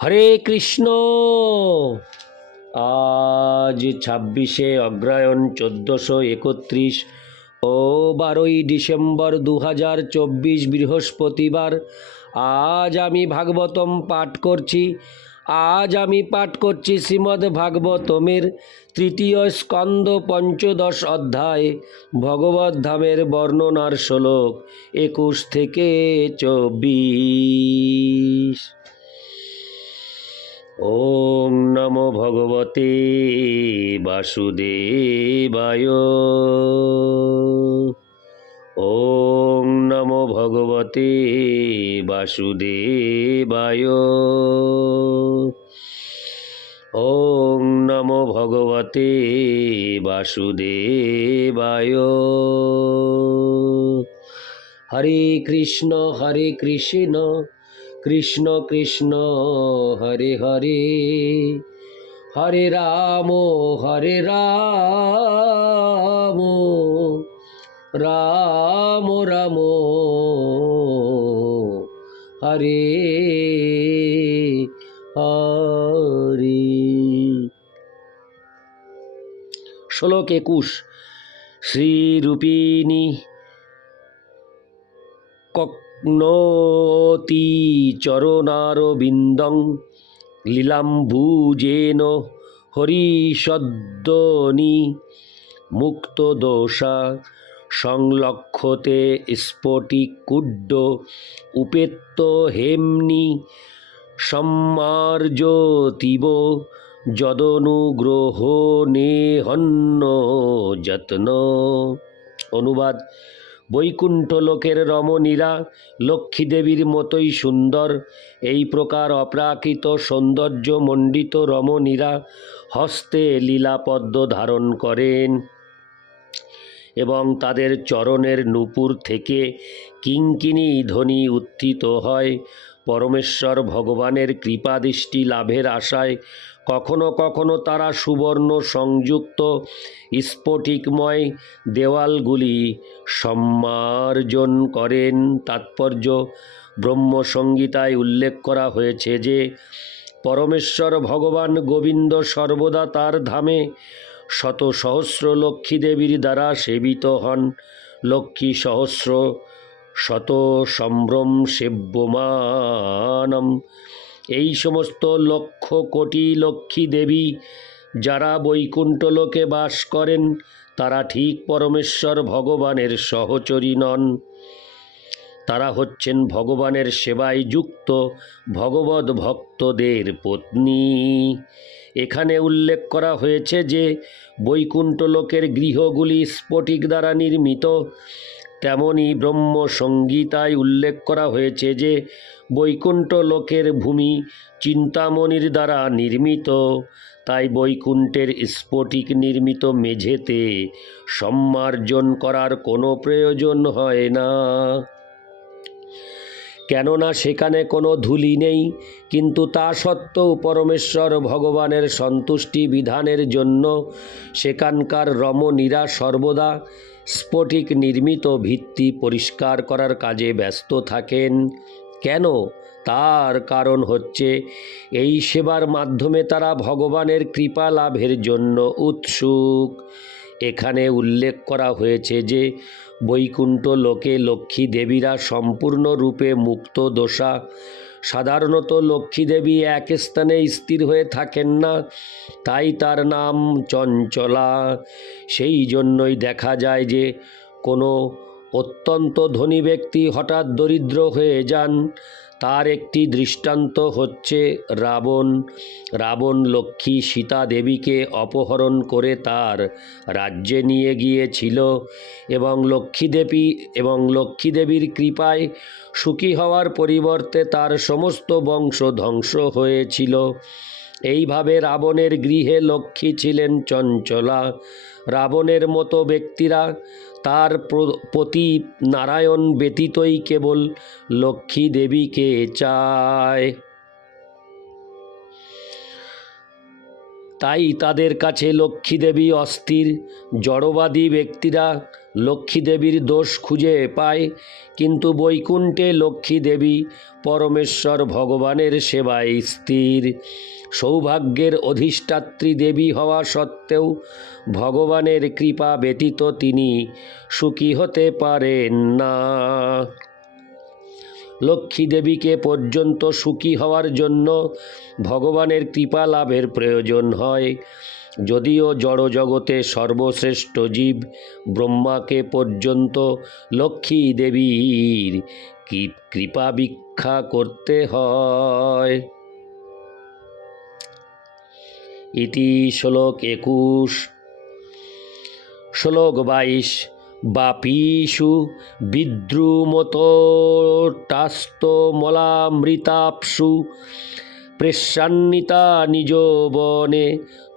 হরে কৃষ্ণ। আজ ছাব্বিশে অগ্রায়ণ চোদ্দোশো একত্রিশ ও বারোই ডিসেম্বর দু হাজার চব্বিশ বৃহস্পতিবার। আজ আমি ভাগবতম পাঠ করছি। আজ আমি পাঠ করছি শ্রীমদ্ ভাগবতমের তৃতীয় স্কন্দ পঞ্চদশ অধ্যায় ভগবত ধামের বর্ণনার শ্লোক একুশ থেকে চব্বিশ। ওম নমো ভগবতে বাসুদেবায়। ওম নমো ভগবতে বাসুদেবায়। ওম নমো ভগবতে বাসুদেবায়। হরে কৃষ্ণ হরে কৃষ্ণ। কৃষ্ণ কৃষ্ণ, হরে হরে। হরে রাম হরে রাম। রাম রাম। হরে হরে। শ্লোক একুশ। শ্রীরূপিণী কক্নতি চরণারবিন্দং লীলাম্বুজেন হরিষদ্দনি মুক্তদোষা সংলক্ষতে স্ফটিকুড্ড উপেত্ত হেমনি সম্মার্জতিব যদনুগ্রহণেহন্য যত্ন। অনুবাদ বৈকুণ্ঠ লোকের রমণীরা লক্ষ্মীদেবীর মতোই সুন্দর। এই প্রকার অপ্রাকৃত সৌন্দর্য মণ্ডিত রমণীরা হস্তে লীলাপদ্ম ধারণ করেন এবং তাদের চরণের নূপুর থেকে কিঙ্কিনি ধ্বনি উত্থিত হয়। পরমেশ্বর ভগবানের কৃপাদৃষ্টি লাভের আশায় কখনো কখনো তারা সুবর্ণ সংযুক্ত স্ফটিকময় দেওয়ালগুলি সম্মার্জন করেন। তাৎপর্য ব্রহ্মসংগীতায় উল্লেখ করা হয়েছে যে, পরমেশ্বর ভগবান গোবিন্দ সর্বদা তার ধামে শত সহস্র লক্ষ্মী দেবীর দ্বারা সেবিত হন। লক্ষ্মী সহস্র শত সম্ভ্রম সেব্যমানম। এই সমস্ত লক্ষ কোটি লক্ষ্মী দেবী যারা বৈকুণ্ঠ লোকে বাস করেন, তারা ঠিক পরমেশ্বর ভগবানের সহচরী নন। তারা হচ্ছেন ভগবানের সেবায় যুক্ত ভগবত ভক্তদের পত্নী। এখানে উল্লেখ করা হয়েছে যে বৈকুণ্ঠ লোকের গৃহগুলি স্ফটিক দ্বারা নির্মিত। তেমনি ব্রহ্ম সংগীতায় উল্লেখ করা হয়েছে যে বৈকুণ্ঠ লোকের ভূমি চিন্তামণির দ্বারা নির্মিত। তাই বৈকুণ্ঠের স্ফটিক নির্মিত মেঝেতে সম্মার্জন করার কোনো প্রয়োজন হয় না। কেননা সেখানে কোনো ধুলি নেই, কিন্তু তা সত্ত্বেও পরমেশ্বর ভগবানের সন্তুষ্টি বিধানের জন্য সেখানকার রমণীরা সর্বদা স্ফটিক নির্মিত ভিত্তি পরিষ্কার করার কাজে ব্যস্ত থাকেন। কেন? তার কারণ হচ্ছে, এই সেবার মাধ্যমে তারা ভগবানের কৃপা লাভের জন্য উৎসুক। এখানে উল্লেখ করা হয়েছে যে, বৈকুণ্ঠ লোকে লক্ষ্মী দেবীরা সম্পূর্ণরূপে মুক্ত দোষা সাধারণত লক্ষ্মীদেবী এক স্থানে স্থির হয়ে থাকেন না, তাই তার নাম চঞ্চলা। সেই জন্যই দেখা যায় যে কোনো অত্যন্ত ধনী ব্যক্তি হঠাৎ দরিদ্র হয়ে যান। তার একটি দৃষ্টান্ত হচ্ছে রাবণ। রাবণ লক্ষ্মী সীতা দেবীকে অপহরণ করে তার রাজ্যে নিয়ে গিয়েছিল এবং লক্ষ্মী দেবী এবং লক্ষ্মী দেবীর কৃপায় সুখী হওয়ার পরিবর্তে তার সমস্ত বংশ ধ্বংস হয়েছিল। এইভাবে রাবণের গৃহে লক্ষ্মী ছিলেন চঞ্চলা। রাবণের মতো ব্যক্তিরা তার প্র- প্রতি নারায়ণ ব্যতীতই কেবল লক্ষ্মী দেবীকে চায়। তাই তাদের কাছে লক্ষ্মী দেবী অস্থির, জড়বাদী ব্যক্তিরা লক্ষ্মী দেবীর দোষ খুঁজে পায়, কিন্তু বৈকুণ্ঠে লক্ষ্মী দেবী পরমেশ্বর ভগবানের সেবায় স্থির। সৌভাগ্যের অধিষ্ঠাত্রী দেবী হওয়া সত্ত্বেও ভগবানের কৃপা ব্যতীত তিনি সুখী হতে পারেন না। লক্ষ্মী দেবীকে পর্যন্ত সুখী হওয়ার জন্য ভগবানের কৃপা লাভের প্রয়োজন হয়। যদিও জড়জগতে সর্বশ্রেষ্ঠ জীব ব্রহ্মাকে পর্যন্ত লক্ষ্মী দেবীর কৃপা ভিক্ষা করতে হয়। ইতি শ্লোক একুশ। শ্লোক বাইশ। বাপীষু বিদ্রুমতাস্তমলামৃতাপসু প্রেষান্বিতা নিজ বনে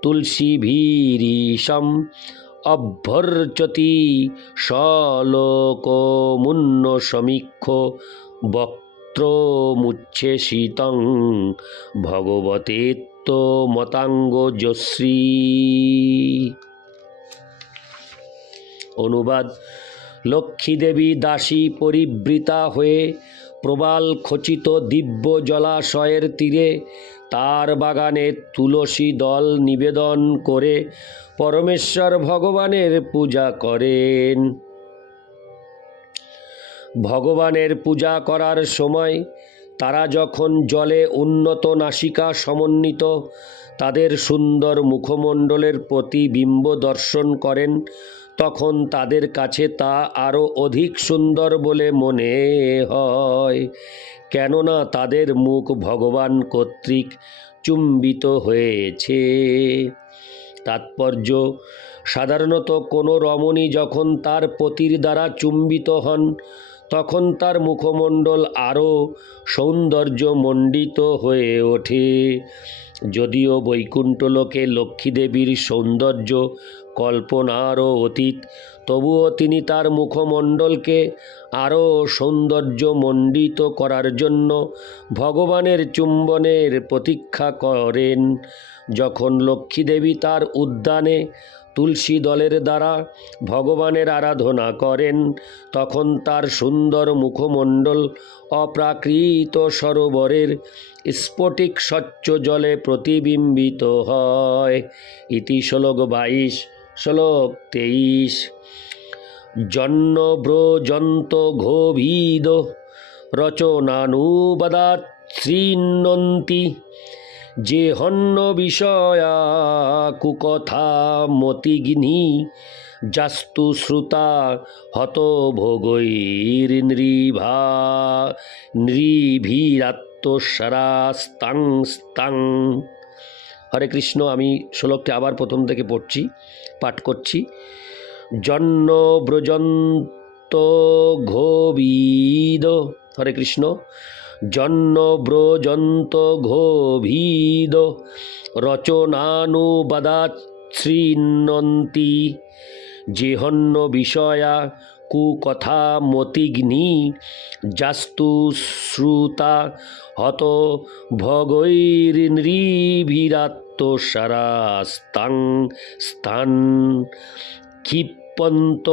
তুলসীভীরিশম অভ্যর্চতি সলোকমুন্ন সমীক্ষ বক্ত্রমুচ্ছে শীতং ভগবতেত্ব মতাঙ্গজশ্রী অনুবাদ লক্ষ্মী দেবী দাসী পরিবৃতা হয়ে প্রবাল খচিত দিব্য জলাশয়ের তীরে তার বাগানে তুলসী দল নিবেদন করে পরমেশ্বর ভগবানের পূজা করেন। ভগবানের পূজা করার সময় তারা যখন জলে উন্নত নাসিকা সমন্বিত, তাদের সুন্দর মুখমণ্ডলের প্রতিবিম্ব দর্শন করেন তখন তাদের কাছে তা আরও অধিক সুন্দর বলে মনে হয়। কেননা তাদের মুখ ভগবান কর্তৃক চুম্বিত হয়েছে। তাৎপর্য, সাধারণত কোনো রমণী যখন তার পতির দ্বারা চুম্বিত হন, তখন তার মুখমণ্ডল আরও সৌন্দর্যমণ্ডিত হয়ে ওঠে। যদিও বৈকুণ্ঠলোকে লক্ষ্মীদেবীর সৌন্দর্য কল্পনারও অতীত। তবুও তিনি তার মুখমণ্ডলকে আরও সৌন্দর্যমণ্ডিত করার জন্য ভগবানের চুম্বনের প্রতীক্ষা করেন। যখন লক্ষ্মীদেবী তার উদ্যানে তুলসী দলের দ্বারা ভগবানের আরাধনা করেন, তখন তার সুন্দর মুখমণ্ডল অপ্রাকৃত সরোবরের স্ফটিক স্বচ্ছ জলে প্রতিবিম্বিত হয়। ইতি শ্লোক বাইশ। শ্লোক তেইশ। জন্মব্রজন্ত ঘোভিদ রচনানুবাদাত যে হন্য বিষয়া কুকথা মতিগ্নি যাস্তু শ্রুতা হত ভোগৈর নৃভা নৃভীরাত্মসারাস্তাং স্তাং হরে কৃষ্ণ, আমি শ্লোকটি আবার প্রথম থেকে পড়ছি, পাঠ করছি। জন্য ব্রজন্ত ঘোবিদ, হরে কৃষ্ণ, জন্য ব্রজন্ত ঘোভিদ রচনানুবাদাত শ্রীনন্তি জেহন্য বিষয়া কুকথা মতিগ্নি যাস্তু শ্রুতা হত ভগৈর্নৃভিরাত্মসারাস্তাং স্থান ক্ষিপন্ত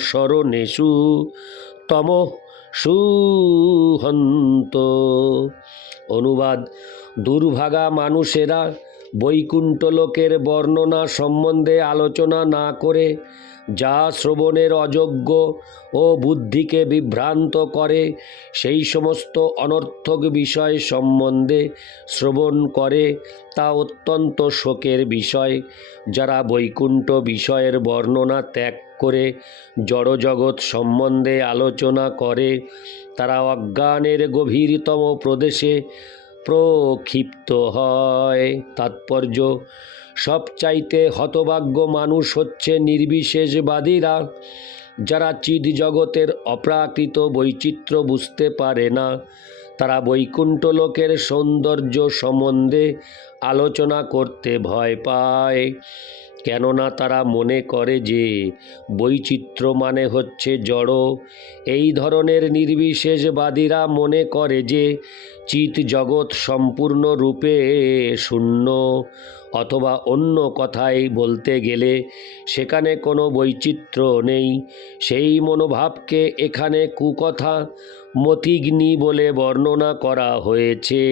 শরণেষু তম সুহন্ত। অনুবাদ, দুর্ভাগা মানুষেরা বৈকুণ্ঠ লোকের বর্ণনা সম্বন্ধে আলোচনা না করে যা শ্রবণের অযোগ্য ও বুদ্ধিকে বিভ্রান্ত করে, সেই সমস্ত অনর্থক বিষয় সম্বন্ধে শ্রবণ করে, তা অত্যন্ত শোকের বিষয়। যারা বৈকুণ্ঠ বিষয়ের বর্ণনা ত্যাগ করে, জড়জগৎ সম্বন্ধে আলোচনা করে, তারা অজ্ঞানের গভীরতম প্রদেশে প্রক্ষিপ্ত হয়। তাৎপর্য সবচাইতে হতভাগ্য মানুষ হচ্ছে নির্বিশেষবাদীরা, যারা চিদ জগতের অপ্রাকৃত বৈচিত্র্য বুঝতে পারে না। তারা বৈকুণ্ঠ লোকের সৌন্দর্য সম্বন্ধে আলোচনা করতে ভয় পায়। কেননা তারা মনে করে যে বৈচিত্র্য মানে হচ্ছে জড়। এই ধরনের নির্বিশেষবাদীরা মনে করে যে চিত জগৎ সম্পূর্ণরূপে শূন্য। অথবা অন্য কথায় বলতে গেলে সেখানে কোনো বৈচিত্র্য নেই। সেই মনোভাবকে এখানে কুকথা মতিগ্নি বলে বর্ণনা করা হয়েছে।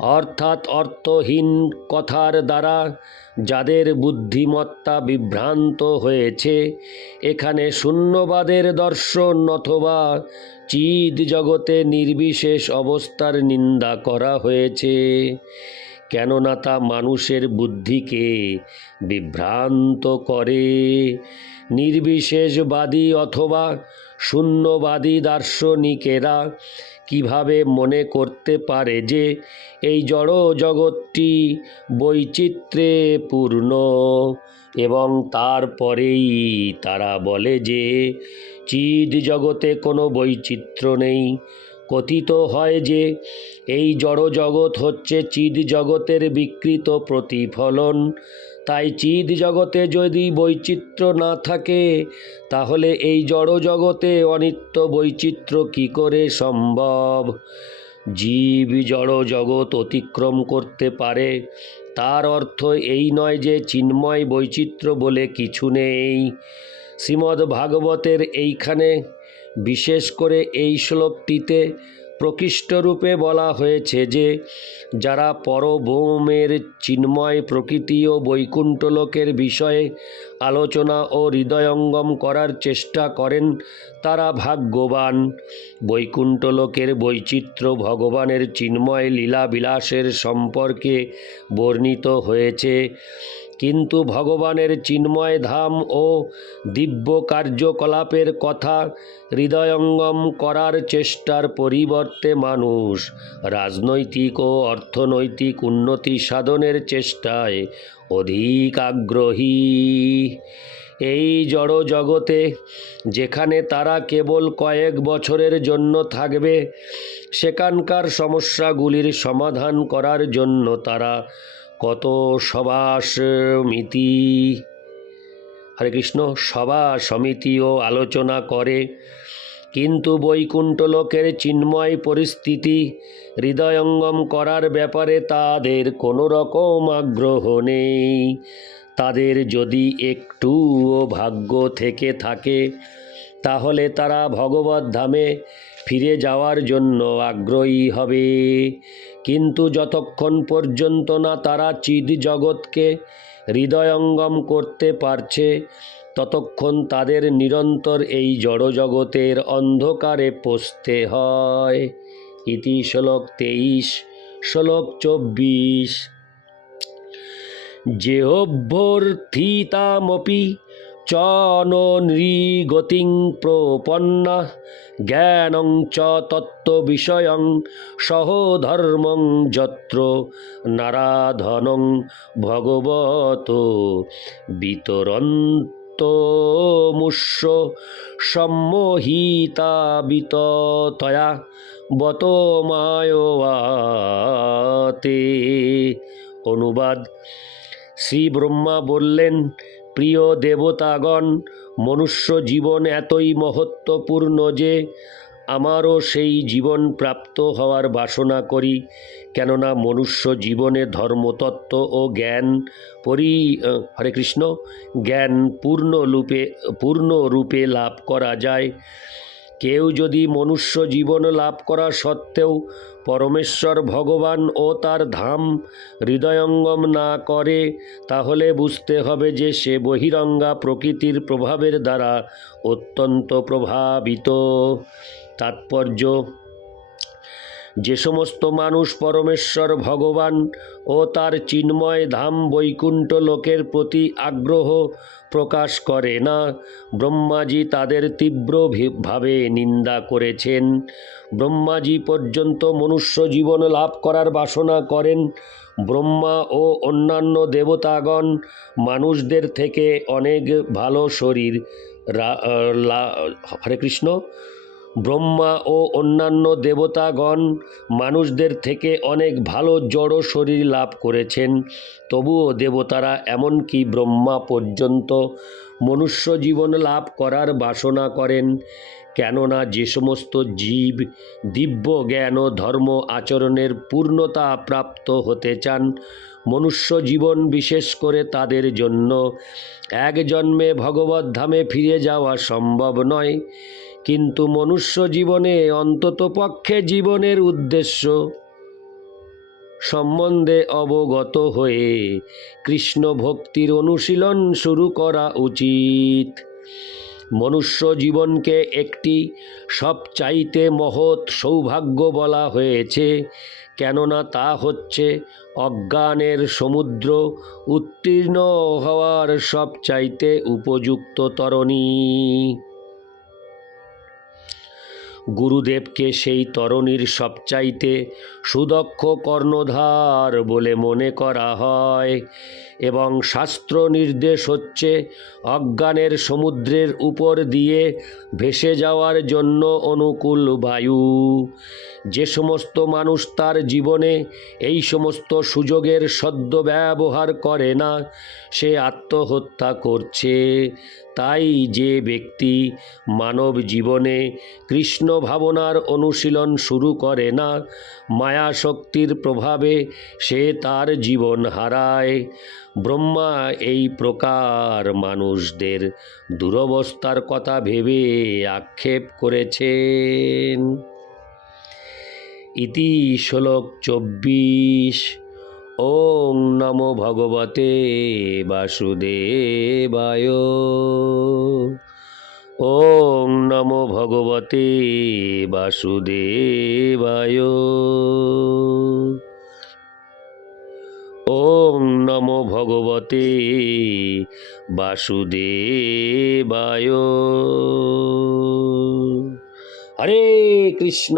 অর্থাৎ অর্থহীন কথার দ্বারা যাদের বুদ্ধিমত্তা বিভ্রান্ত হয়েছে, এখানে শূন্যবাদের দর্শন অথবা চিদ জগতে নির্বিশেষ অবস্থার নিন্দা করা হয়েছে। কেননা তা মানুষের বুদ্ধিকে বিভ্রান্ত করে। নির্বিশেষবাদী অথবা শূন্যবাদী দার্শনিকেরা কীভাবে মনে করতে পারে যে এই জড় জগৎটি বৈচিত্র্যে পূর্ণ এবং তারপরেই তারা বলে যে চিদ জগতে কোনো বৈচিত্র্য নেই। কথিত হয় যে, এই জড় জগৎ হচ্ছে চিদ জগতের বিকৃত প্রতিফলন। তাই চিদ জগতে যদি বৈচিত্র্য না থাকে, তাহলে এই জড় জগতে অনিত্য বৈচিত্র্য কি করে সম্ভব? জীব জড় জগৎ অতিক্রম করতে পারে, তার অর্থ এই নয় যে চিন্ময় বৈচিত্র্য বলে কিছু নেই। শ্রীমদ্ ভাগবতের এইখানে, বিশেষ করে এই শ্লোকটিতে প্রকৃষ্টরূপে বলা হয়েছে যে, যারা পরভৌমের চিন্ময় প্রকৃতি ও বৈকুণ্ঠ লোকের বিষয়ে আলোচনা ও হৃদয়ঙ্গম করার চেষ্টা করেন, তারা ভাগ্যবান। বৈকুণ্ঠ লোকের বৈচিত্র্য ভগবানের চিন্ময় লীলা বিলাসের সম্পর্কে বর্ণিত হয়েছে। কিন্তু ভগবানের চিন্ময় ধাম ও দিব্য কার্যকলাপের কথা হৃদয়ঙ্গম করার চেষ্টার পরিবর্তে মানুষ রাজনৈতিক ও অর্থনৈতিক উন্নতি সাধনের চেষ্টায় অধিক আগ্রহী। এই জড় জগতে যেখানে তারা কেবল কয়েক বছরের জন্য থাকবে, সেখানকার সমস্যাগুলির সমাধান করার জন্য তারা কত সভা সমিতি হরে কৃষ্ণ সভা সমিতি ও আলোচনা করে। কিন্তু বৈকুণ্ঠ লোকের চিন্ময় পরিস্থিতি, হৃদয়ঙ্গম করার ব্যাপারে তাদের কোনো রকম আগ্রহ নেই। তাদের যদি একটুও ভাগ্য থেকে থাকে, তাহলে তারা ভগবত ধামে ফিরে যাওয়ার জন্য আগ্রহী হবে। কিন্তু যতক্ষণ পর্যন্ত না তারা চিদ জগৎকে হৃদয়ঙ্গম করতে পারছে, ততক্ষণ তাদের নিরন্তর এই জড়জগতের অন্ধকারে পৌঁছতে হয়। ইতি শ্লোক তেইশ, শ্লোক চব্বিশ। যেহ্যর্থিতামপি চ নৃগতিং প্রপন্না জ্ঞানং চ তত্ত্ববিষয়ং সহধর্মং যত্র নারাধনং ভগবত বিতরন্ত মুষ্য সম্মোহিতা বিততয়া বত মায়তে অনুবাদ শ্রী ব্রহ্মা বললেন প্রিয় দেবতাগণ, মনুষ্য জীবন এতই মহত্বপূর্ণ যে আমারও সেই জীবন প্রাপ্ত হওয়ার বাসনা করি, কেননা মনুষ্য জীবনে ধর্মতত্ত্ব ও জ্ঞান পরি হরে কৃষ্ণ, জ্ঞান পূর্ণরূপে পূর্ণরূপে লাভ করা যায়। কেউ যদি মনুষ্য জীবন লাভ করা সত্ত্বেও পরমেশ্বর ভগবান ও তার ধাম হৃদয়ঙ্গম না করে, তাহলে বুঝতে হবে যে সে বহিরঙ্গা প্রকৃতির প্রভাবের দ্বারা অত্যন্ত প্রভাবিত। তাৎপর্য, যে সমস্ত মানুষ পরমেশ্বর ভগবান ও তার চিন্ময় ধাম বৈকুণ্ঠ লোকের প্রতি আগ্রহ প্রকাশ করে না। ব্রহ্মাজি তাদের তীব্র ভি- ভাবে নিন্দা করেছেন। ব্রহ্মাজি পর্যন্ত মনুষ্য জীবন লাভ করার বাসনা করেন। ব্রহ্মা ও অন্যান্য দেবতাগণ মানুষদের থেকে অনেক ভালো শরীর। হরে কৃষ্ণ। ব্রহ্মা ও অন্যান্য দেবতাগণ মানুষদের থেকে অনেক ভালো জড় শরীর লাভ করেছেন। তবুও দেবতারা এমনকি ব্রহ্মা পর্যন্ত মনুষ্য জীবন লাভ করার বাসনা করেন। কেননা যে সমস্ত জীব, দিব্য জ্ঞান ও ধর্ম আচরণের পূর্ণতা প্রাপ্ত হতে চান, মনুষ্য জীবন বিশেষ করে তাদের জন্য। এক জন্মে ভগবত ধামে ফিরে যাওয়া সম্ভব নয়। কিন্তু মনুষ্য জীবনে অন্তত পক্ষে জীবনের উদ্দেশ্য সম্বন্ধে অবগত হয়ে কৃষ্ণ ভক্তির অনুশীলন শুরু করা উচিত। মনুষ্য জীবনকে একটি সবচাইতে মহৎ সৌভাগ্য বলা হয়েছে, কেননা তা হচ্ছে অজ্ঞানের সমুদ্র উত্তীর্ণ হওয়ার সবচাইতে উপযুক্ত তরণী। গুরুদেবকে সেই তরণীর সবচাইতে সুদক্ষ কর্ণধার বলে মনে করা হয়। এবং শাস্ত্র নির্দেশ হচ্ছে অজ্ঞানের সমুদ্রের উপর দিয়ে ভেসে যাওয়ার জন্য অনুকূল বায়ু। যে সমস্ত মানুষ তার জীবনে এই সমস্ত সুযোগের সদ্য ব্যবহার করে না, সে আত্মহত্যা করছে। তাই যে ব্যক্তি মানব জীবনে কৃষ্ণ ভাবনার অনুশীলন শুরু করে না, মায়া শক্তির প্রভাবে সে তার জীবন হারায়। ব্রহ্মা এই প্রকার মানুষদের দুরবস্থার কথা ভেবে আক্ষেপ করেছেন। ইতি শ্লোক চব্বিশ, ওং নমো ভগবতে বাসুদেবায়। ওং নমো ভগবতে বাসুদেবায়। ওং নমো ভগবতে বাসুদেবায়। হরে কৃষ্ণ।